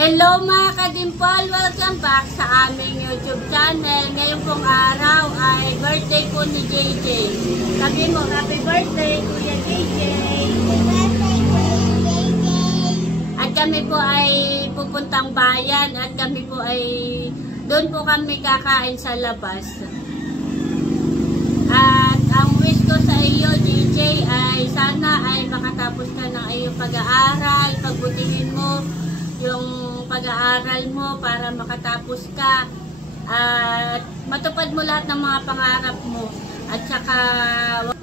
Hello mga kadimpal! Welcome back sa aming YouTube channel. Ngayong pong araw ay birthday po ni JJ. Sabi mo, happy birthday Kuya JJ! Happy birthday Kuya JJ! At kami po ay pupuntang bayan at kami po ay doon po kami kakain sa labas. At ang wish ko sa iyo JJ ay sana ay makatapos ka ng iyong pag-aaral, pagbutihin mo yung pag-aaral mo para makatapos ka at matupad mo lahat ng mga pangarap mo. At saka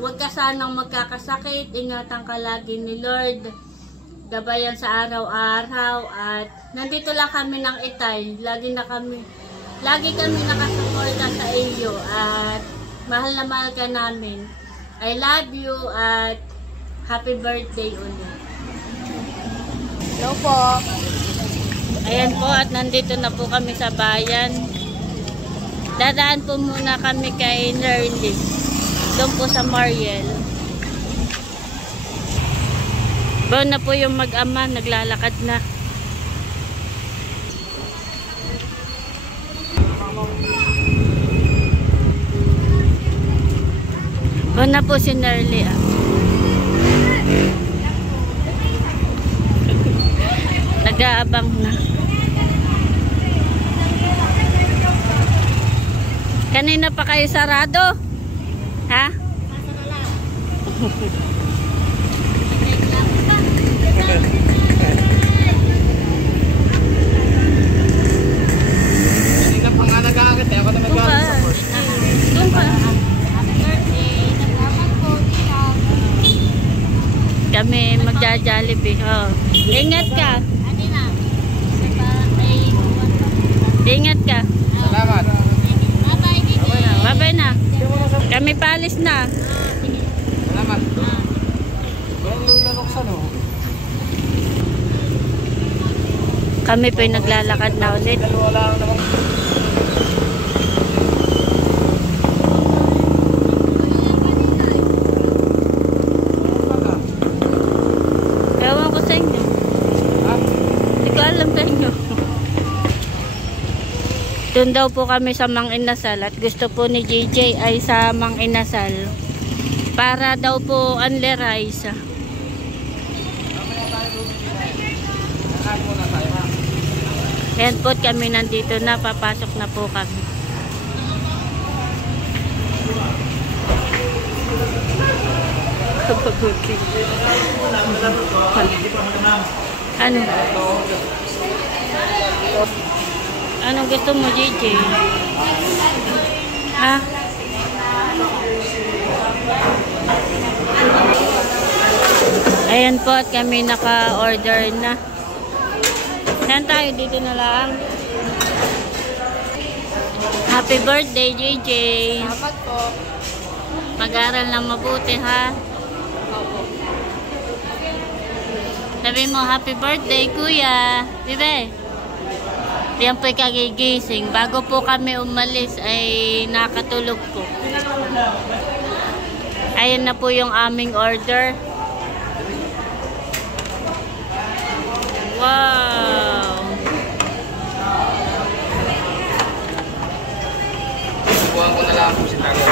huwag ka sanang magkakasakit, ingatan ka lagi ni Lord, gabayan sa araw-araw. At nandito lang kami ng Itay, lagi kami nakasuporta sa iyo at mahal na mahal ka namin. I love you at happy birthday ulit. Hello po. Ayan po at nandito na po kami sa bayan. Dadaan po muna kami kay Nerly. Doon po sa Mariel. Doon na po yung mag-ama, naglalakad na. Doon na po si Nerly. Nag-aabang na. Kanina pa kayo sarado? Ha? Kanina pa nga nag-aagad eh. Ako na nag-aagad sa first. Doon pa. Kami magja-Jollibee. Oh. Ingat ka. Ingat ka. Salamat. Bye-bye na. Kami palis na. Salamat. Walang lulalok sa no. Kami po naglalakad na ulit. Dalawa lang naman. Ewan ko sa inyo. Ha? Hindi ko alam sa inyo. Doon daw po kami sa Mang Inasal at gusto po ni JJ ay sa Mang Inasal para daw po only rice. Ayan po kami nandito na, papasok na po kami. Ano? Anong gusto mo, JJ? Ha? Ayan po at kami naka-order na. Saan tayo? Dito na lang. Happy birthday, JJ. Salamat po. Mag-aral lang mabuti, ha? Sabi mo, happy birthday, kuya. Diba? Yan po'y kagigising. Bago po kami umalis ay nakatulog po. Ayan na po yung aming order. Wow! Kuha ko na lang po si Tago.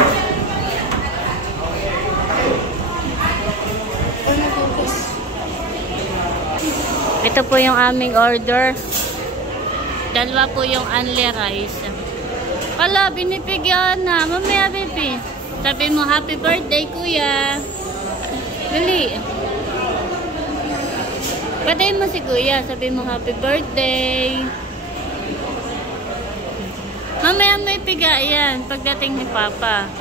Ito po yung aming order. Dalawa po yung only rice. Wala, binibigyan na. Mamaya, baby. Sabi mo, happy birthday, kuya. Dali. Patayin mo si kuya. Sabi mo, happy birthday. Mamaya may piga yan. Pagdating ni Papa.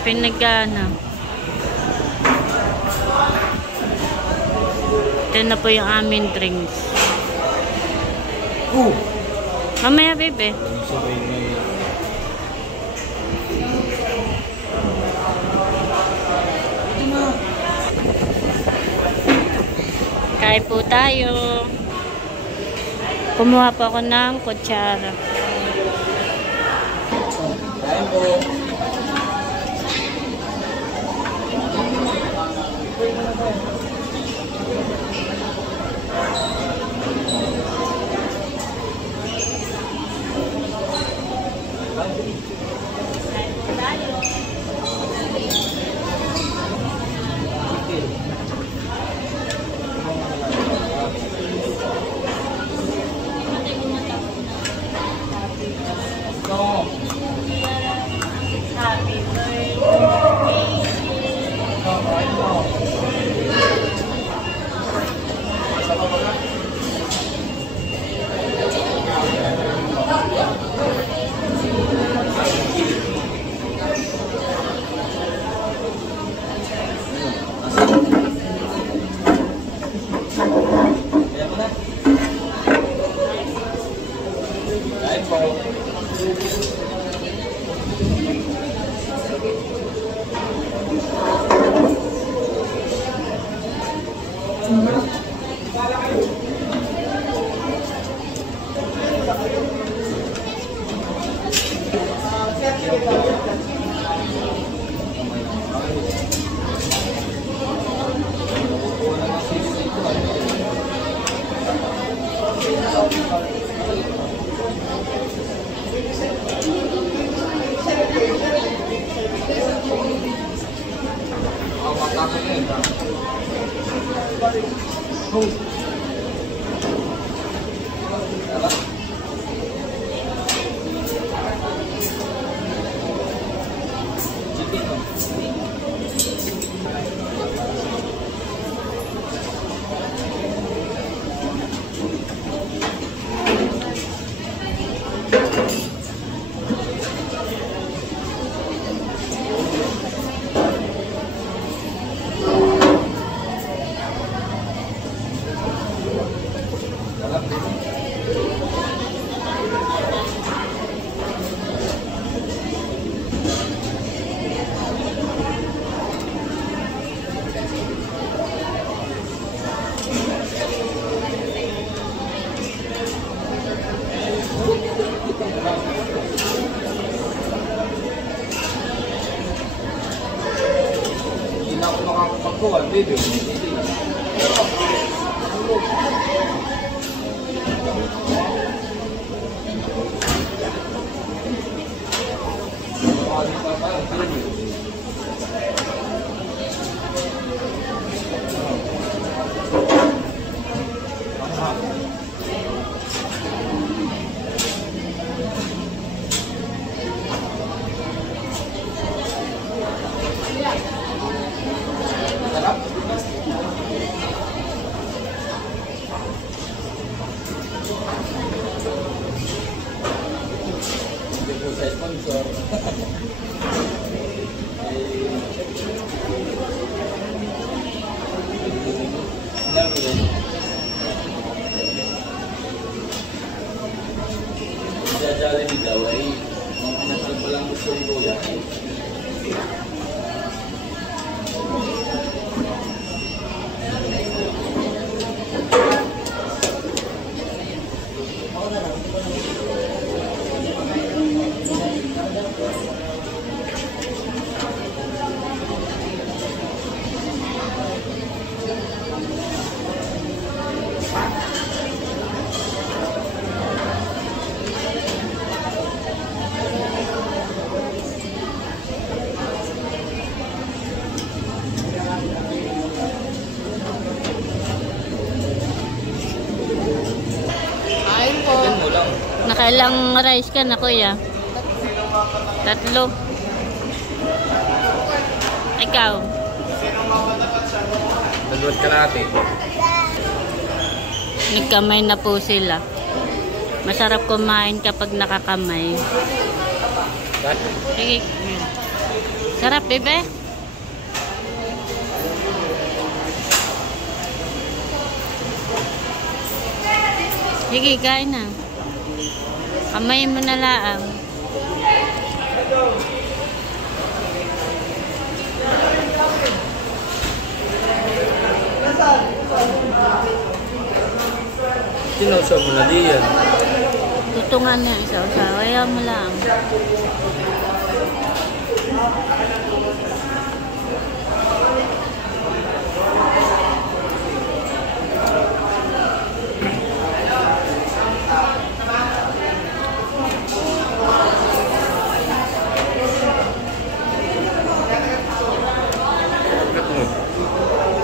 Pinagana. Ito na po yung aming drinks. Mamaya, bebe. Kain po tayo. Kumuha po ako ng kutsara. Kain po. po. Hindi na ako makakapagkuhan, baby. Dadali ni daw ay mga nasal pa lang gusto ni Kuya. Kain po. Yan mo lang. Nakailang rice ka na, kuya? 3. Ikaw? Nagluwat ka natin. Nagkamay na po sila. Masarap kumain kapag nakakamay. Sige. Sarap, bebe. Sige, kain na. Kamay mo na laang. Sinusap mo na di yan. Tutungan niya isa-isa. Kaya mo lang.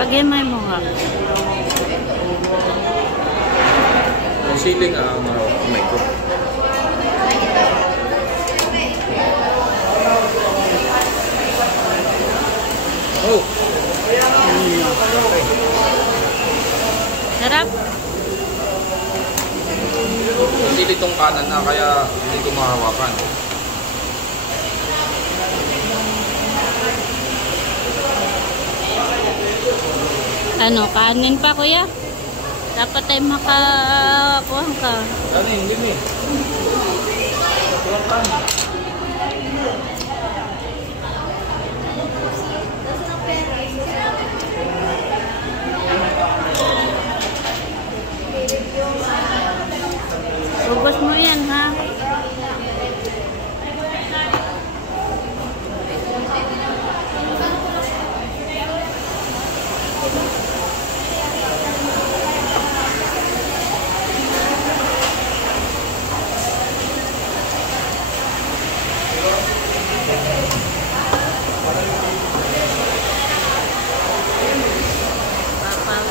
Pag-imay mo nga. Ang siling kamay ko. Oh! Sarap. Hindi itong kanan na kaya hindi ko mahawakan. Ano, kanin pa, kuya? Dapat ay makakuha ka. Kanin, hindi. Walang kanin. Ubos mo yan, ha?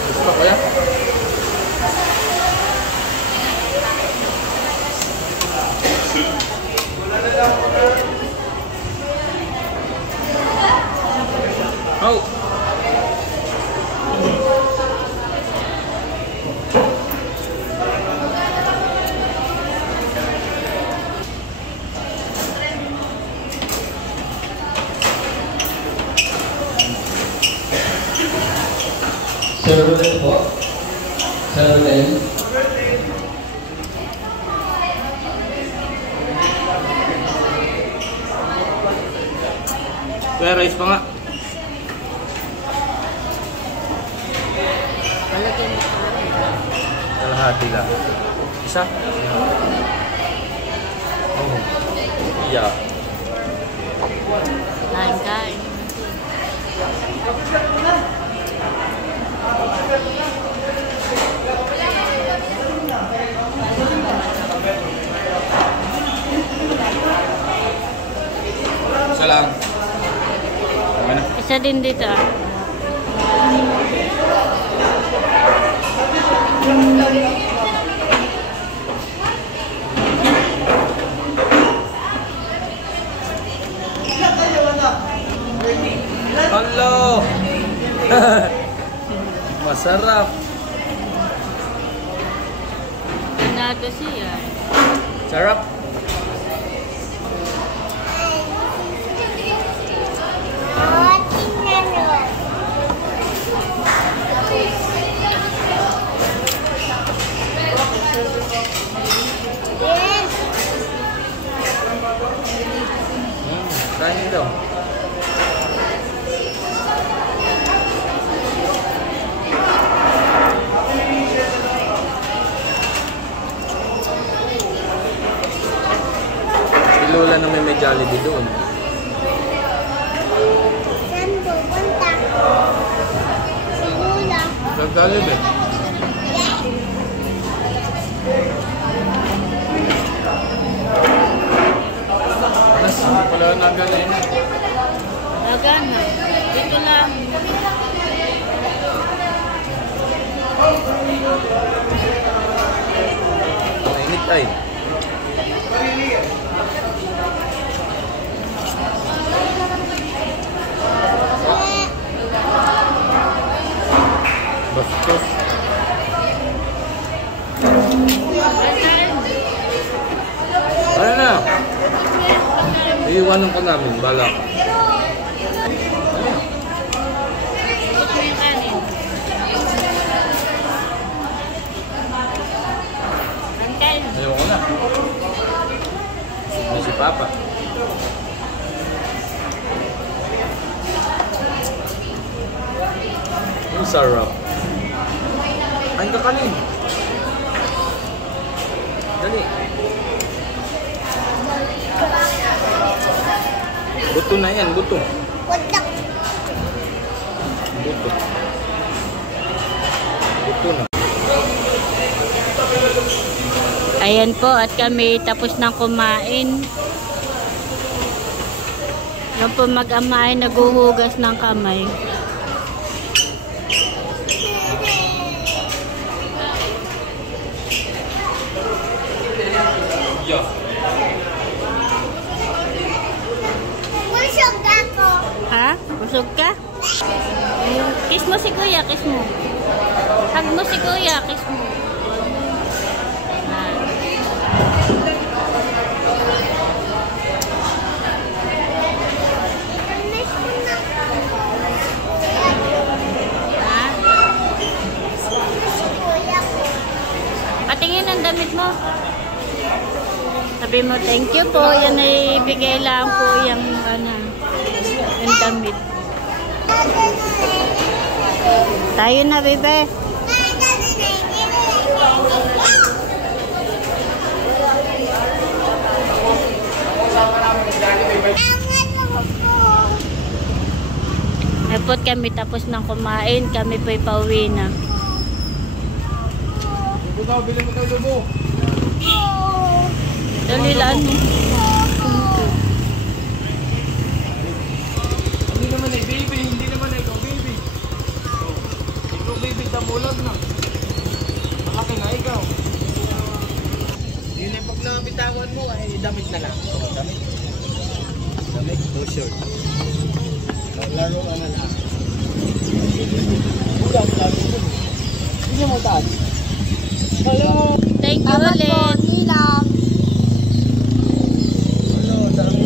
Gusto ko yan? Oh! Server po. Server. Kuya, rice pa nga. Palagyan mo. Kalahati lang. Isa? Oh. Yeah. Kain. Isa lang. Okay na. Isa din dito, ah. Hello! Masarap. Pinado siya. Sarap. Kain daw. Si Lola naman may Jollibee doon. Saan pupunta? Sigula. Sa Jollibee. Wala na galing. Nagana. Dito lang. Mainit ay. Bastos. Ano na? Iiwanan ka namin, bala ka. Gusto mo yung kanin? Kain. Ayoko na. May si Papa. Ang sarap. Kain ka kanin. Dali. Buto na yan, buto. Wadak. Buto. Buto na. Ayan po, at kami tapos nang kumain. Yan po mag-ama ay naguhugas ng kamay. Yeah. Busog ako. Ha? Busog ka? Kiss mo si Kuya, kiss mo. Hug mo si Kuya, kiss mo. Ah. Miss ko na. Ha? Si kuya ko. Patingin ang damit mo. Sabi mo, thank you po. Yan ay bigay lang po yung, yung damit. Tayo na, bebe. Napot kami tapos nang kumain. Kami po'y pauwi na. Bilhin mo tayo, Lubo. Dali lang. Hindi naman eh, baby. Hindi naman eh, ikaw, baby. Ikaw, baby, damulag na. Malaki na ikaw. Yun eh, pag nabitawan mo, ay damit na lang. Damit. Damit, no shirt. Laro ka na lang. Ulang, hindi mo taas. Hello! Thank you ulit. Nilang. Hello, dami.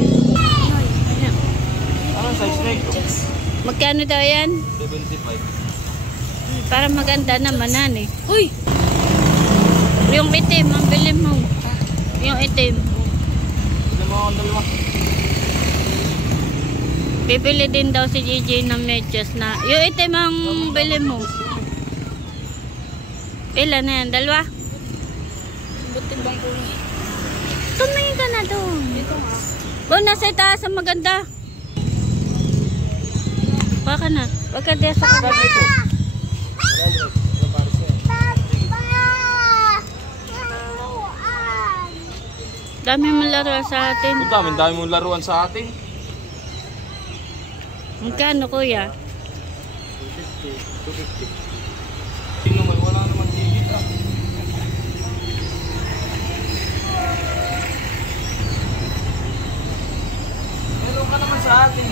Anong size na ito? Magkano daw yan? 75. Para maganda naman eh. Uy! Yung itim, ang bilhin mo. Yung itim. Ano mo akong dalawa? Bibili din daw si JJ ng medyas na. Yung itim ang bilhin mo. Ilan na yan? Dalawa? Buti bang kunin? Tumingin ka na doon. Ito nga. Oh, nasa itaas ang maganda. Baka na. Wag ka diyan sa kababa ito. Dami mong laruan sa atin. Ang dami mong laruan sa atin. Magkano kuya? 250. Hindi naman, wala naman higit ah. Meron ka naman sa atin.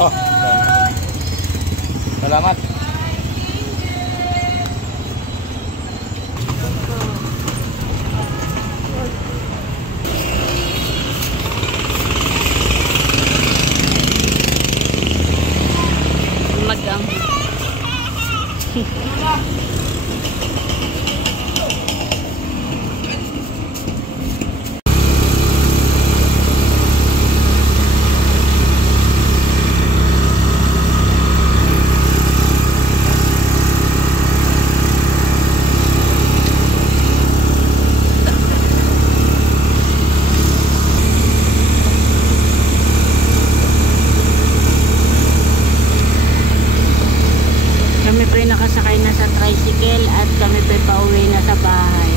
Oh, salamat. Magang. Kami po'y nakasakay na sa tricycle at kami po'y pauwi na sa bahay.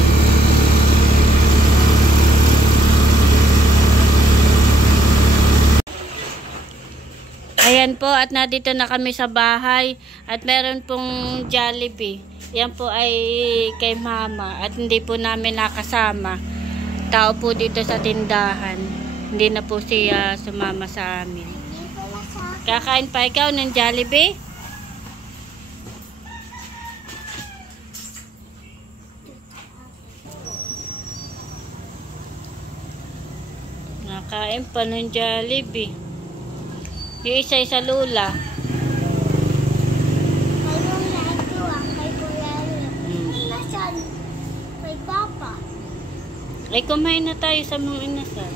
Ayan po, at nandito na kami sa bahay at meron pong Jollibee. Yan po ay kay mama at hindi po namin nakasama. Tao po dito sa tindahan. Hindi na po siya sumama sa amin. Kakain pa ikaw ng Jollibee? Nakain pa ng Jollibee. Yung isa-isa lula. Mayroon na ito kay Kuya Rin. Nasaan? Kay Papa. Ay, kumain na tayo sa mga inasal.